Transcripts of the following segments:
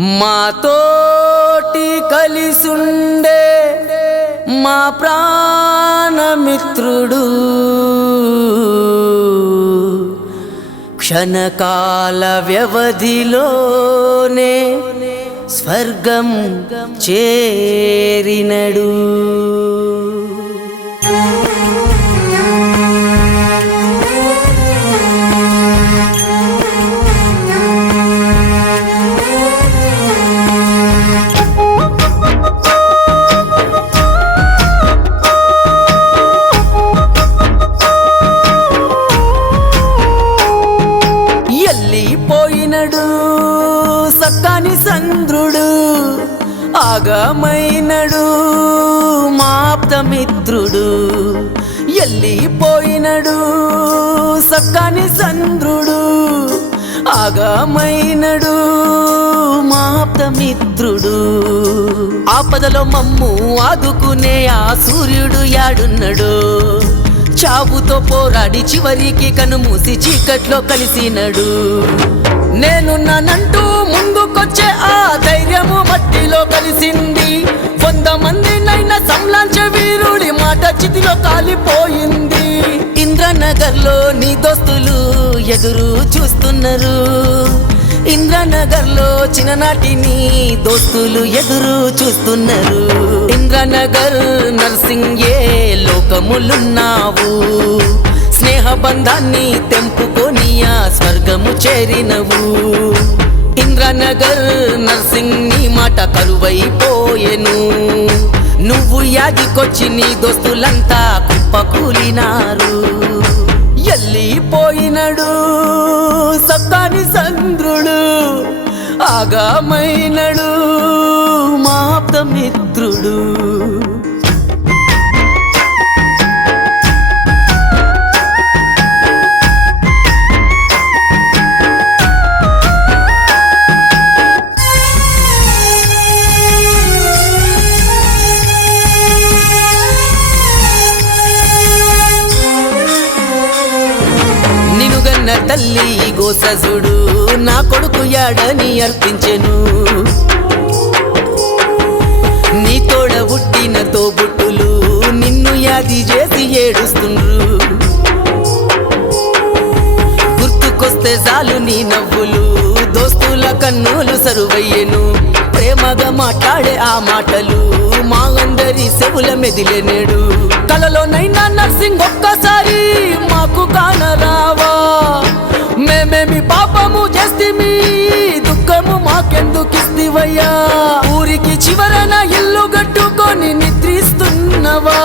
మాతోటి కలిసుండే మా ప్రాణమిత్రుడు క్షణకాల వ్యవధిలోనే స్వర్గం చేరినడు. ఎల్లిపోయినడు సక్కాని చంద్రుడు, ఆగమైనడు మాప్తమిత్రుడు. ఎల్లిపోయినడు సక్కాని చంద్రుడు, ఆగమైనడు మాప్తమిత్రుడు. ఆపదలో మమ్ము ఆదుకునే ఆ సూర్యుడు యాడున్నడు? చావుతో పోరాడి చివరికి కనుమూసి చీకట్లో కలిసినడు. నేనున్నానంటూ ముందుకొచ్చే ఆ ధైర్యము మట్టిలో కలిసింది. 100 మందినైనా సంలాంచే వీరుడి మాట చితిలో కాలిపోయింది. ఇంద్రనగర్లో నీ దోస్తులు ఎదురు చూస్తున్నారు. ఇంద్రనగర్లో చిన్ననాటి నీ దోస్తులు ఎదురు చూస్తున్నారు. ఇంద్రనగర్ నర్సింగ్ ఏ లోకములున్నావు, స్నేహ బంధాన్ని తెంపుకొని ఆ స్వర్గము చేరినవు. ఇంద్రనగర్ నర్సింగ్ నీ మాట కరువైపోయెను. నువ్వు యాదికొచ్చి నీ దోస్తులంతా కుప్పకూలినారు. ఎల్లిపోయినడు సక్కాని చంద్రుడు, ఆగమైనడు మాప్తమిత్రుడు. నినుగన్న తల్లి గోసజుడు నా కొడుకు యాడని అర్పించెను. నీ తోడ పుట్టిన తోబుట్టులు నిన్ను యాది చేసి ఏడుస్తుండ్రు. గుర్తుకొస్తే చాలు నీ నవ్వులు, దోస్తుల కన్నులు సరువయ్యెను. ప్రేమగా మాట్లాడే ఆ మాటలు మా అందరి చెవుల మెదిలెనేడు. కలలోనైనా నర్సింగ్ ఒక్కసారి మాకు కానరావా? మేమేమి పాపము చేస్తిమి, దుఃఖము మాకెందుకిస్తివయ్యా? ఊరికి చివరన ఇల్లు గట్టుకొని నిద్రిస్తున్నవా?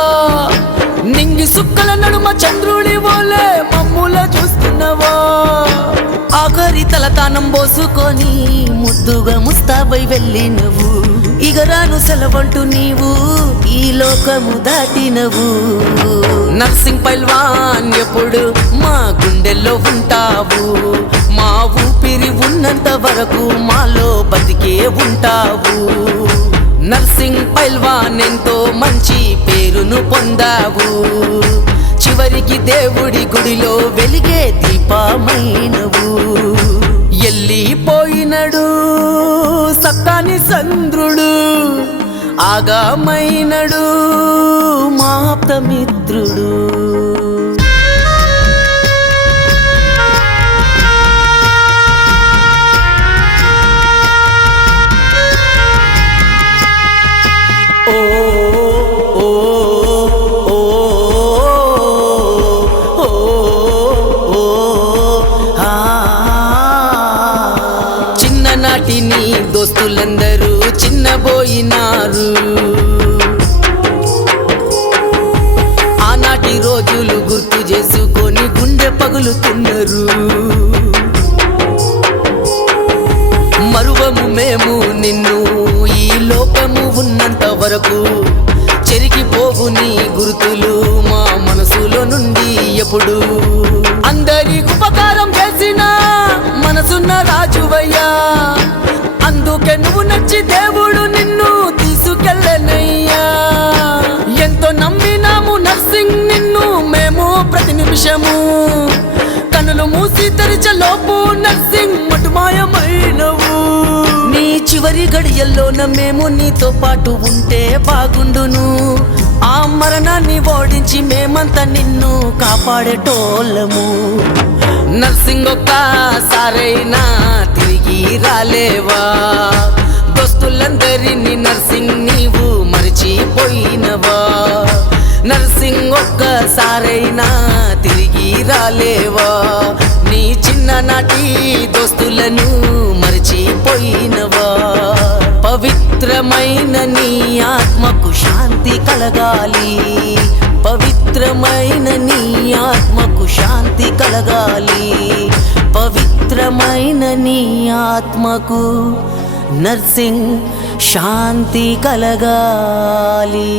నింగి సుక్కల నడుమ చంద్రుడి వోలే మమ్ముల చూస్తున్నవా? ఆఖరి తలతానం పోసుకొని ముద్దుగా ముస్తాబై వెళ్ళినవు. ఇగరాను సెలవంటూ నీవు ఈ లోకము దాటినవు. నర్సింగ్ పైల్వాన్ ఎప్పుడు మా గుండెల్లో ఉంటావు. మా ఊపిరి ఉన్నంత వరకు మాలో బతికే ఉంటావు. నర్సింగ్ పైల్వాన్ ఎంతో మంచి పేరును పొందావు. చివరికి దేవుడి గుడిలో వెలిగే దీపమైనవు. ఎల్లిపోయినడు సక్కాని చంద్రుడు, ఆగమైనడు మాప్తమిత్రుడు. చిన్ననాటి నీ దోస్తులందరూ చిన్నబోయినారు. ఆనాటి రోజులు గుర్తు చేసుకొని గుండె పగులుతున్నారు. మరువము మేము నిన్ను ఈ లోకము ఉన్నంత వరకు. చెరిగిపోవు నీ గుర్తులు మా మనసులో నుండి ఎప్పుడు. అందరి ఉపకారం చేసిన మనసున్న రాజువయ్యా, అందుకే నువ్వు నచ్చి దేవుడు నిన్ను తీసుకెళ్ళనయ్యా. ఎంతో నమ్మినాము నర్సింగ్ నిన్ను మేము ప్రతి నిమిషము. కనులు మూసి తెరిచే లోపు నర్సింగ్ మటుమాయమైనవు. నీ చివరి గడియల్లోన మేము నీతో పాటు ఉంటే బాగుండును. ఆ మరణాన్ని ఓడించి మేమంతా నిన్ను కాపాడేటోళ్ళము. నర్సింగ్ ఒక్కసారైనా తిరిగి రాలేవా? దోస్తులందరినీ నర్సింగ్ నీవు మరిచిపోయినవా? నర్సింగ్ ఒక్కసారైనా తిరిగి రాలేవా? నీ చిన్ననాటి దోస్తులను మరిచిపోయినవా? పవిత్రమైన నీ ఆత్మకు శాంతి కలగాలి. పవిత్రమైన నీ ఆత్మకు శాంతి కలగాలి. పవిత్రమైన నీ ఆత్మకు నర్సింగ్ శాంతి కలగాలి.